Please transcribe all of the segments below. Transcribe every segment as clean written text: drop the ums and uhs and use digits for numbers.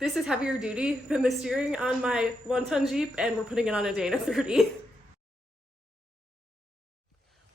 This is heavier duty than the steering on my 1-ton Jeep, and we're putting it on a Dana 30.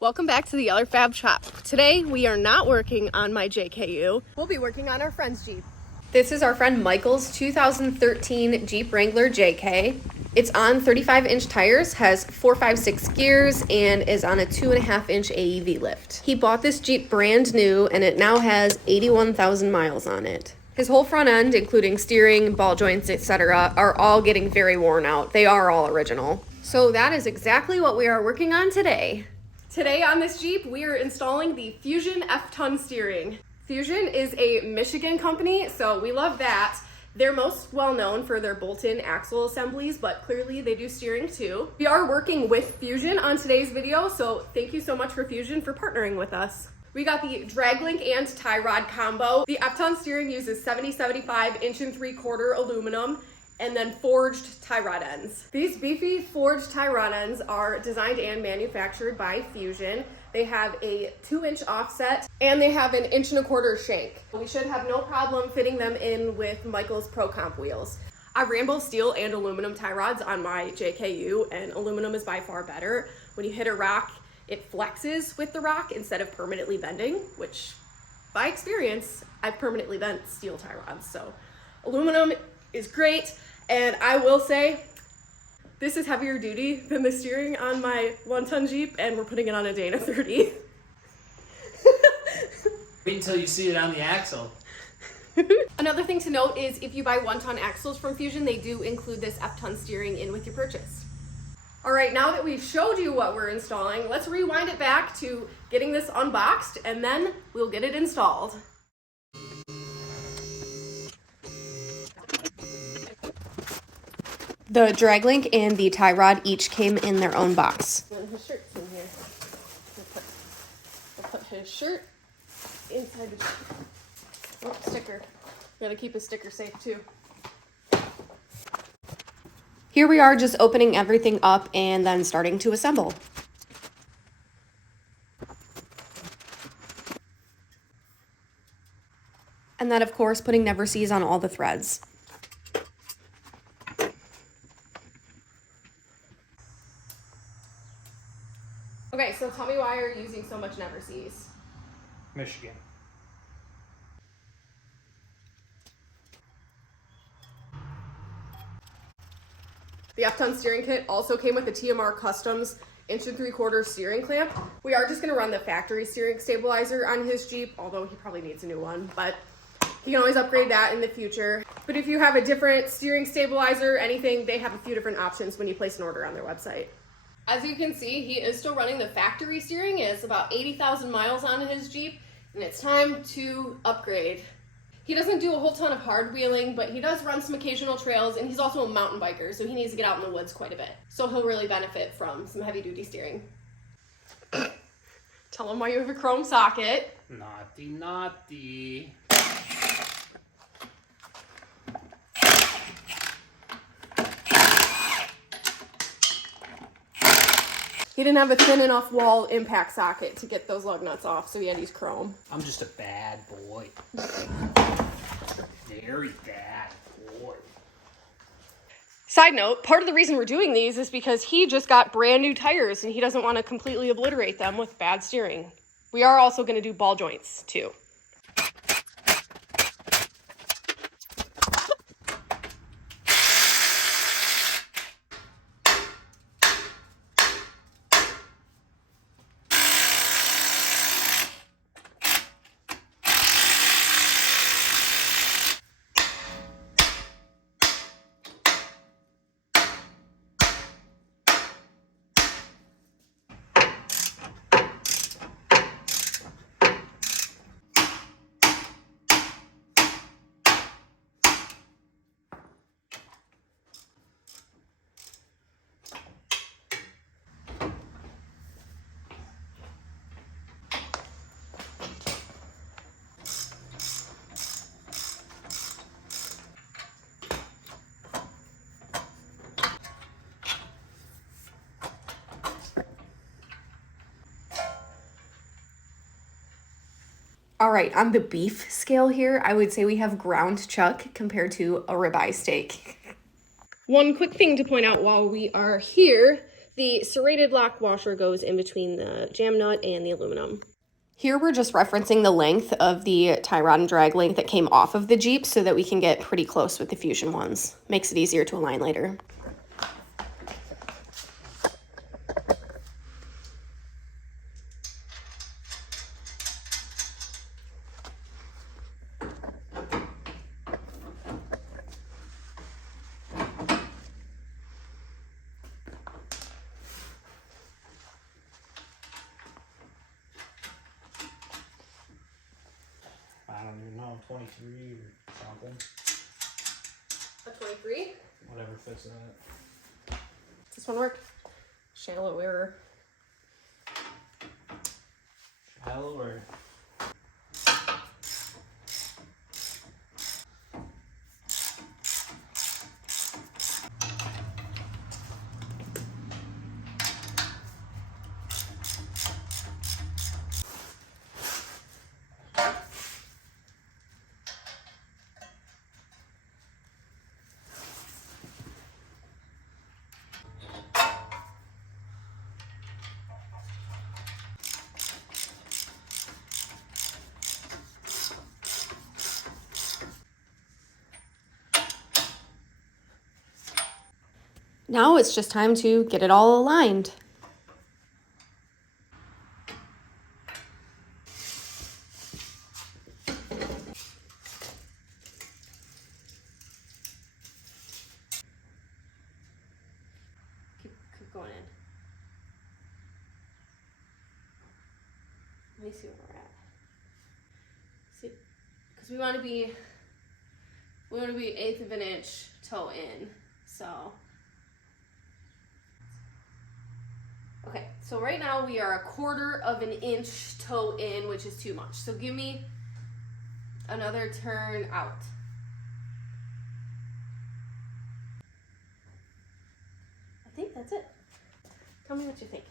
Welcome back to the yellerfab shop. Today we are not working on my JKU. We'll be working on our friend's Jeep. This is our friend Michael's 2013 Jeep Wrangler JK. It's on 35-inch tires, has 456 gears, and is on a 2.5-inch AEV lift. He bought this Jeep brand new, and it now has 81,000 miles on it. His whole front end, including steering, ball joints, etc., are all getting very worn out. They are all original. So that is exactly what we are working on today. Today on this Jeep, we are installing the Fusion F-Ton steering. Fusion is a Michigan company, so we love that. They're most well known for their bolt-in axle assemblies, but clearly they do steering too. We are working with Fusion on today's video, so thank you so much for Fusion for partnering with us. We got the drag link and tie rod combo. The F-Ton steering uses 70/75 inch and 3/4 aluminum and then forged tie rod ends. These beefy forged tie rod ends are designed and manufactured by Fusion. They have a 2-inch offset and they have an 1.25-inch shank. We should have no problem fitting them in with Michael's Pro Comp wheels. I ran both steel and aluminum tie rods on my JKU, and aluminum is by far better. When you hit a rock, it flexes with the rock instead of permanently bending, which by experience, I've permanently bent steel tie rods. So aluminum is great, and I will say, this is heavier duty than the steering on my 1-ton Jeep, and we're putting it on a Dana 30. Wait until you see it on the axle. Another thing to note is if you buy 1-ton axles from Fusion, they do include this F-Ton steering in with your purchase. All right, now that we've showed you what we're installing, let's rewind it back to getting this unboxed, and then we'll get it installed. The drag link and the tie rod each came in their own box. And his shirt's in here. We'll put his shirt inside the Jeep. Oh, sticker. Gotta keep his sticker safe too. Here we are just opening everything up and then starting to assemble. And then of course putting Never Sees on all the threads. Okay, so tell me why you're using so much Never Sees. Michigan. The F-Ton steering kit also came with the TMR Customs 1 3/4 steering clamp. We are just gonna run the factory steering stabilizer on his Jeep, although he probably needs a new one, but he can always upgrade that in the future. But if you have a different steering stabilizer, anything, they have a few different options when you place an order on their website. As you can see, he is still running the factory steering. It's about 80,000 miles on his Jeep, and it's time to upgrade. He doesn't do a whole ton of hard wheeling, but he does run some occasional trails, and he's also a mountain biker, so he needs to get out in the woods quite a bit. So he'll really benefit from some heavy duty steering. Tell him why you have a chrome socket. Naughty, naughty. He didn't have a thin enough wall impact socket to get those lug nuts off, so he had to use chrome. I'm just a bad boy. Very bad boy. Side note, part of the reason we're doing these is because he just got brand new tires and he doesn't want to completely obliterate them with bad steering. We are also going to do ball joints too. All right, on the beef scale here, I would say we have ground chuck compared to a ribeye steak. One quick thing to point out while we are here, the serrated lock washer goes in between the jam nut and the aluminum. Here we're just referencing the length of the tie rod and drag link that came off of the Jeep so that we can get pretty close with the Fusion ones. Makes it easier to align later. I don't even know, 23 or something. A 23? Whatever fits that. Does this one work? Shallower. Shallower. Now it's just time to get it all aligned. Keep going in. Let me see where we're at. See, because we want to be 1/8 of an inch toe in. So, okay. So right now we are 1/4 of an inch toe in, which is too much. So give me another turn out. I think that's it. Tell me what you think.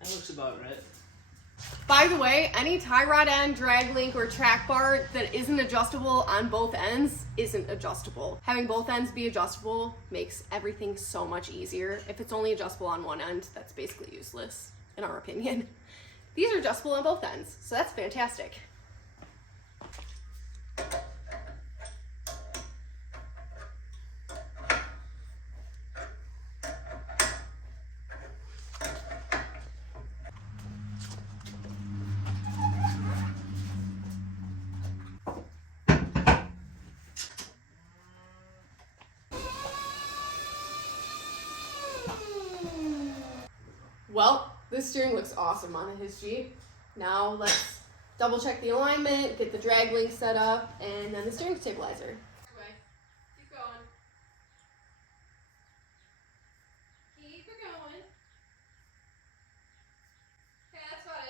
That looks about right. By the way, any tie rod end, drag link, or track bar that isn't adjustable on both ends isn't adjustable. Having both ends be adjustable makes everything so much easier. If it's only adjustable on one end, that's basically useless, in our opinion. These are adjustable on both ends, so that's fantastic. Well, this steering looks awesome on his Jeep. Now let's double check the alignment, get the drag link set up, and then the steering stabilizer. Keep going. Keep it going. Okay, that's about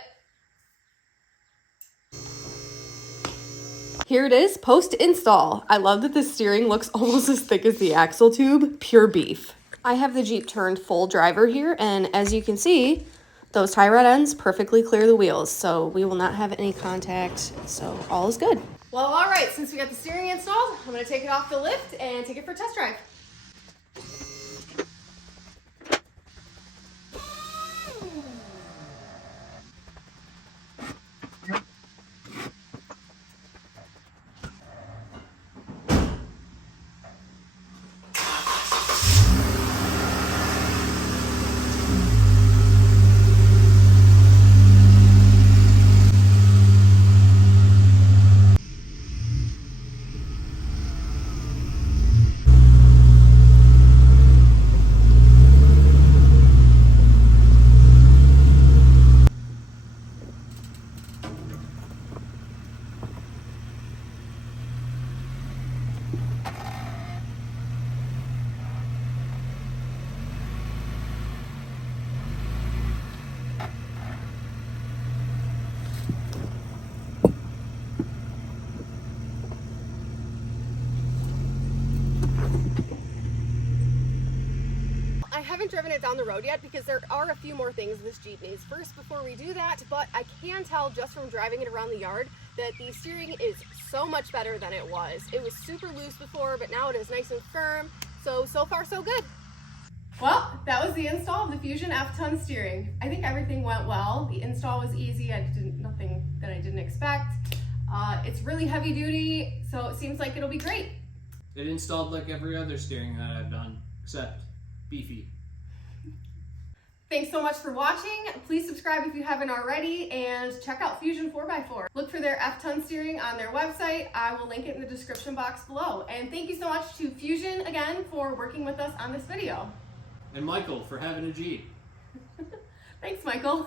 it. Here it is, post-install. I love that the steering looks almost as thick as the axle tube, pure beef. I have the Jeep turned full driver here, and as you can see, those tie rod ends perfectly clear the wheels, so we will not have any contact, so all is good. Well, all right, since we got the steering installed, I'm gonna take it off the lift and take it for a test drive. haven't driven it down the road yet because there are a few more things this Jeep needs first before we do that, but I can tell just from driving it around the yard that the steering is so much better than it was. It was super loose before, but now it is nice and firm. So far so good. Well, that was the install of the Fusion F-Ton steering. I think everything went well. The install was easy. Nothing that I didn't expect. It's really heavy duty, so it seems like it'll be great. It installed like every other steering that I've done, except beefy. Thanks so much for watching. Please subscribe if you haven't already, and check out Fusion 4x4. Look for their F-Ton steering on their website. I will link it in the description box below. And thank you so much to Fusion again for working with us on this video. And Michael for having a Jeep. Thanks, Michael.